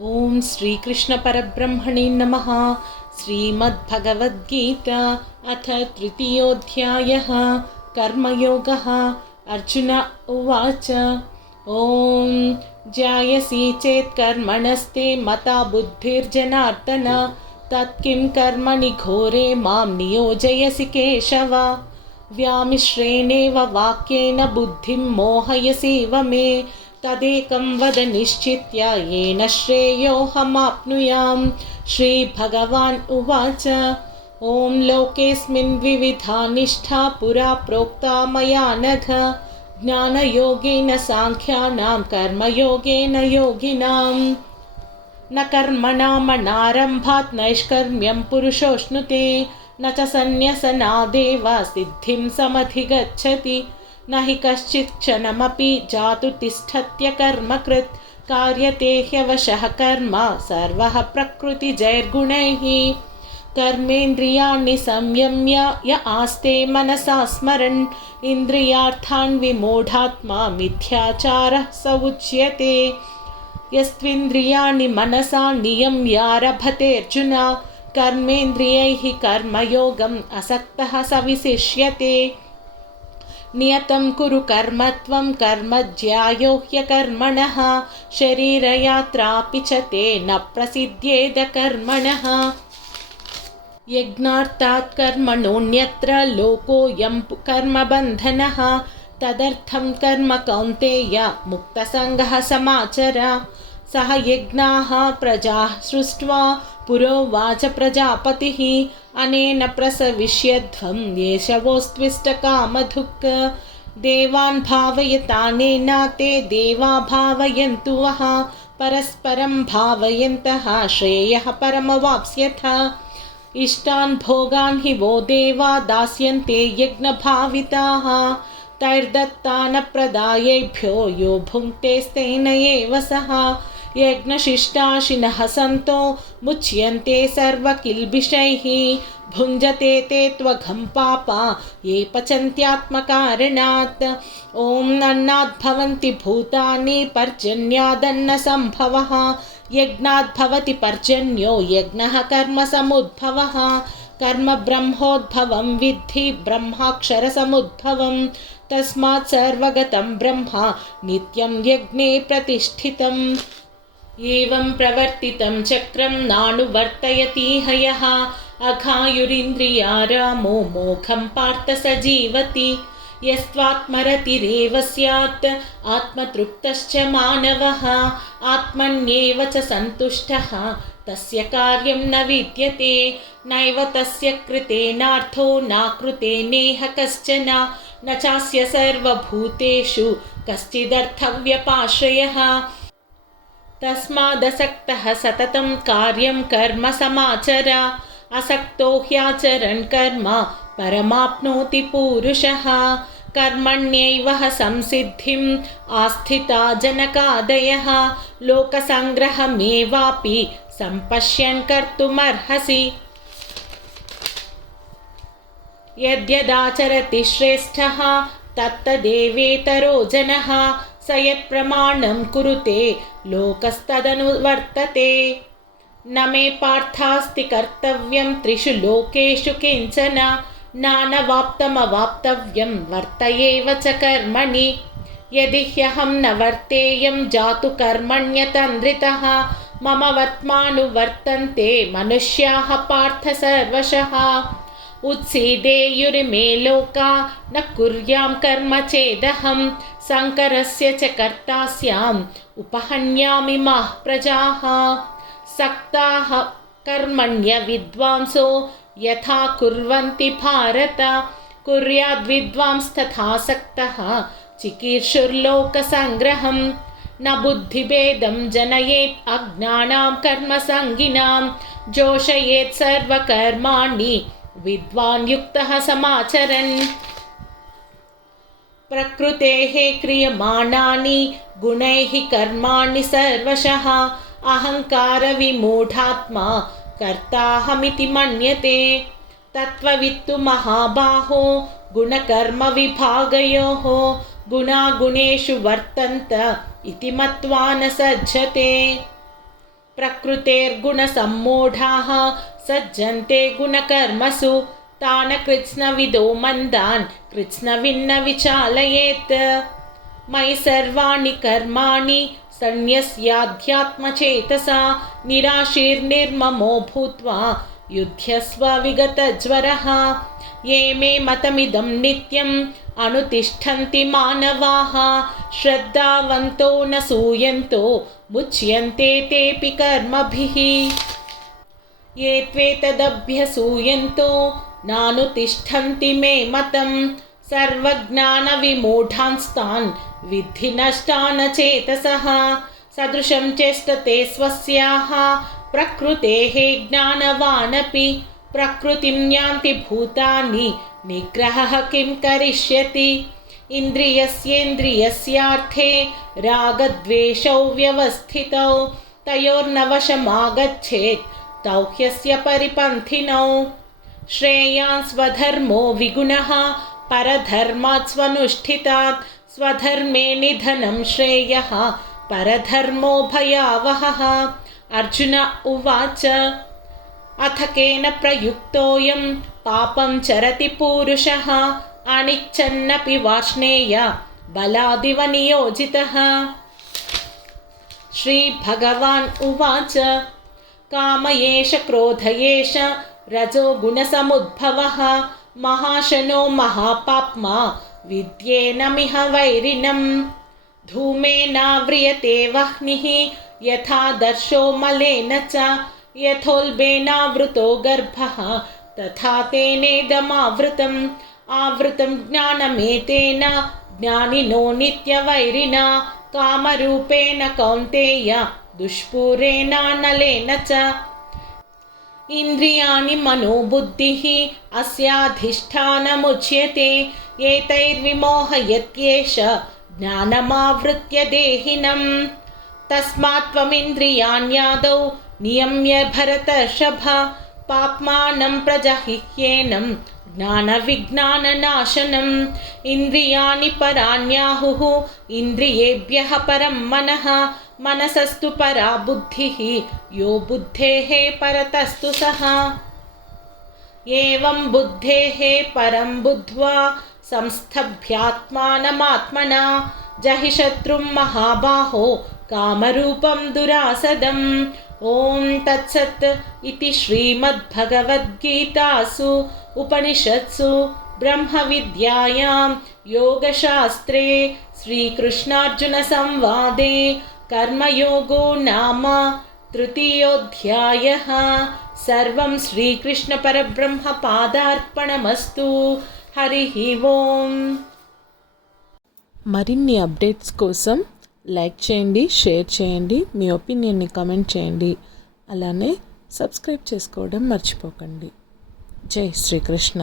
ओम श्रीकृष्ण परब्रह्मणे नमः। श्रीमद्भगवद्गीता अथ तृतीयोऽध्यायः कर्मयोगः। अर्जुन उवाच ओम जायसी चेत् कर्मणस्ते मता बुद्धिर्जनार्दन तत्किं कर्मणि घोरे मां नियोजयसि केशव। व्यामिश्रेणेव वाक्येन बुद्धिं मोहयसीव मे तदेकं वद निश्चित्य येन श्रेयोऽहमाप्नुयाम्। श्रीभगवान् उवाच ॐ लोकेऽस्मिन् द्विविधा निष्ठा पुरा प्रोक्ता मया नघ। ज्ञानयोगेन साङ्ख्यानां कर्मयोगेन योगिनां। न कर्मणामनारम्भात् नैष्कर्म्यं पुरुषोऽश्नुते न च सन्न्यसनादेव सिद्धिं समधिगच्छति। न हि कश्चित् क्षणमपि जातु तिष्ठत्यकर्मकृत् कार्यते ह्यवशः कर्म सर्वः प्रकृतिजैर्गुणैः। कर्मेन्द्रियाणि संयम्य य आस्ते मनसा स्मरन् इन्द्रियार्थान् विमूढात्मा मिथ्याचारः स उच्यते। यस्त्विन्द्रियाणि मनसा नियम्यारभतेऽर्जुन कर्मेन्द्रियैः कर्मयोगम् असक्तः स विशिष्यते। नियतं कुरु कर्म त्वं कर्म ज्यायो ह्यकर्मणः शरीरयात्रापि च ते न प्रसिद्ध्येद कर्मणः। यज्ञार्थात् कर्मणोऽन्यत्र लोकोऽयं कर्मबन्धनः तदर्थं कर्म कौन्तेय मुक्तसङ्गः समाचर। सह यज्ञाः प्रजाः सृष्ट्वा पुरोवाच प्रजापतिः अनेन प्रसविष्यध्वं येषवोऽस्त्विष्टकामधुक्। देवान् भावयतानेन ते देवा भावयन्तु वः परस्परं भावयन्तः श्रेयः परमवाप्स्यथ। इष्टान् भोगान् हि वो देवा दास्यन्ते यज्ञभाविताः तैर्दत्तानप्रदायेभ्यो यो भुङ्क्तेस्तेन एव सः। यज्ञशिष्टाशिनः सन्तो मुच्यन्ते सर्वकिल्बिषैः भुञ्जते ते त्वघं पापा ये पचन्त्यात्मकारणात्। ॐ अन्नाद्भवन्ति भूतानि पर्जन्यादन्नसम्भवः यज्ञाद्भवति पर्जन्यो यज्ञः कर्मसमुद्भवः। कर्म ब्रह्मोद्भवं विद्धि ब्रह्माक्षरसमुद्भवं तस्मात् सर्वगतं ब्रह्म नित्यं यज्ञे प्रतिष्ठितम्। एवं प्रवर्तितं चक्रं नानुवर्तयति हयः अघायुरिन्द्रिया रामो मोघं पार्थ स जीवति। यस्त्वात्मरतिरेव स्यात् आत्मतृप्तश्च मानवः आत्मन्येव च सन्तुष्टः तस्य कार्यं न विद्यते। नैव तस्य कृतेनार्थो नाकृतेनेह कश्चन न चास्य सर्वभूतेषु कश्चिदर्थव्यपाश्रयः। तस्मादसक्तः सततं कार्यं कर्म समाचर असक्तो ह्याचरन् कर्म परमाप्नोति पूरुषः। कर्मण्यैव संसिद्धिम् आस्थिता जनकादयः लोकसङ्ग्रहमेवापि सम्पश्यन् कर्तुमर्हसि। यद्यदाचरति श्रेष्ठः तत्तदेवेतरो जनः स यत्प्रमाणं कुरुते लोकस्तदनुवर्तते। न मे पार्थास्ति कर्तव्यं त्रिषु लोकेषु किञ्चन नानवाप्तमवाप्तव्यं वर्तयेव च कर्मणि। यदि ह्यहं न वर्तेयं जातु कर्मण्यतन्द्रितः मम वर्त्मानुवर्तन्ते मनुष्याः पार्थ सर्वशः। उत्सीदेयुर्मे लोका न कुर्यां कर्म चेदहं शङ्करस्य च कर्ता स्याम् उपहन्यामि माः प्रजाः। सक्ताः कर्मण्य विद्वांसो यथा कुर्वन्ति भारत कुर्याद्विद्वांस्तथा सक्तः चिकीर्षुर्लोकसङ्ग्रहं। न बुद्धिभेदं जनयेत् अज्ञानां कर्मसङ्गिनां जोषयेत् सर्वकर्माणि विद्वान् युक्तः समाचरन्। प्रकृतेः क्रियमाणानि गुणैः कर्माणि सर्वशः अहङ्कारविमूढात्मा कर्ताहमिति मन्यते। तत्त्ववित्तु महाबाहो गुणकर्मविभागयोः गुणागुणेषु वर्तन्त इति मत्वा न सज्जते। प्रकृतेर्गुणसम्मूढाः सज्जन्ते गुणकर्मसु तान् कृत्स्नविदो मन्दान् कृत्स्नविन्न विचालयेत् मयि सर्वाणि कर्माणि सन्न्यस्याध्यात्मचेतसा निराशीर्निर्ममो भूत्वा युध्यस्व विगतज्वरः ये मे मतमिदं नित्यम् अनुतिष्ठन्ति मानवाः श्रद्धावन्तो न सूयन्तो मुच्यन्ते तेऽपि कर्मभिः ये त्वेतदभ्यसूयन्तो नानुतिष्ठन्ति मे मतम् सर्वज्ञानविमूढांस्तान् विद्धि नष्टान् चेतसः सदृशं चेष्टते स्वस्याः प्रकृतेः ज्ञानवानपि प्रकृतिं यान्ति भूतानि निग्रहः किं करिष्यति इन्द्रियस्येन्द्रियस्यार्थे रागद्वेषौ व्यवस्थितौ तयोर्नवशमागच्छेत् तौ ह्यस्य परिपन्थिनौ श्रेयान् स्वधर्मो विगुणः परधर्मात् स्वनुष्ठितात् स्वधर्मे निधनं श्रेयः परधर्मो भयावहः अर्जुन उवाच अथ केन प्रयुक्तोऽयं पापं चरति पूरुषः अनिच्छन्नपि वार्ष्णेय बलादिव नियोजितः श्रीभगवान् उवाच काम एष क्रोध एष रजो गुणसमुद्भवः महाशनो महापाप्मा विद्येनमिह वैरिणम् धूमेनाव्रियते वह्निः यथा दर्शो मलेन च यथोल्बेनावृतो गर्भः तथा तेनेदमावृतम् आवृतं ज्ञानमेतेन ज्ञानिनो नित्यवैरिणा कामरूपेण कौन्तेय दुष्पूरेणानलेन च इन्द्रियाणि मनोबुद्धिः अस्याधिष्ठानमुच्यते एतैर्विमोहयत्येष ज्ञानमावृत्य देहिनम् तस्मात् त्वमिन्द्रियाण्यादौ नियम्य भरतर्षभ पाप्मानं प्रजहिह्येनं ज्ञानविज्ञाननाशनम् इन्द्रियाणि पराण्याहुः इन्द्रियेभ्यः परं मनः मनसस्तु परा बुद्धिः यो बुद्धेः परतस्तु सः एवं बुद्धेः परं बुद्ध्वा संस्थभ्यात्मानमात्मना जहि शत्रुं महाबाहो कामरूपं दुरासदम् ॐ तत्सत् इति श्रीमद्भगवद्गीतासु उपनिषत्सु ब्रह्मविद्यायां योगशास्त्रे श्रीकृष्णार्जुनसंवादे कर्मयोगो नाम तृतीयोऽध्यायः सर्वं श्रीकृष्णपरब्रह्मपादार्पणमस्तु हरिः ఓం మరిన్ని అప్డేట్స్ కోసం లైక్ చేయండి, షేర్ చేయండి, మీ ఒపీనియన్ని కామెంట్ చేయండి. అలానే సబ్స్క్రైబ్ చేసుకోవడం మర్చిపోకండి. జై శ్రీకృష్ణ.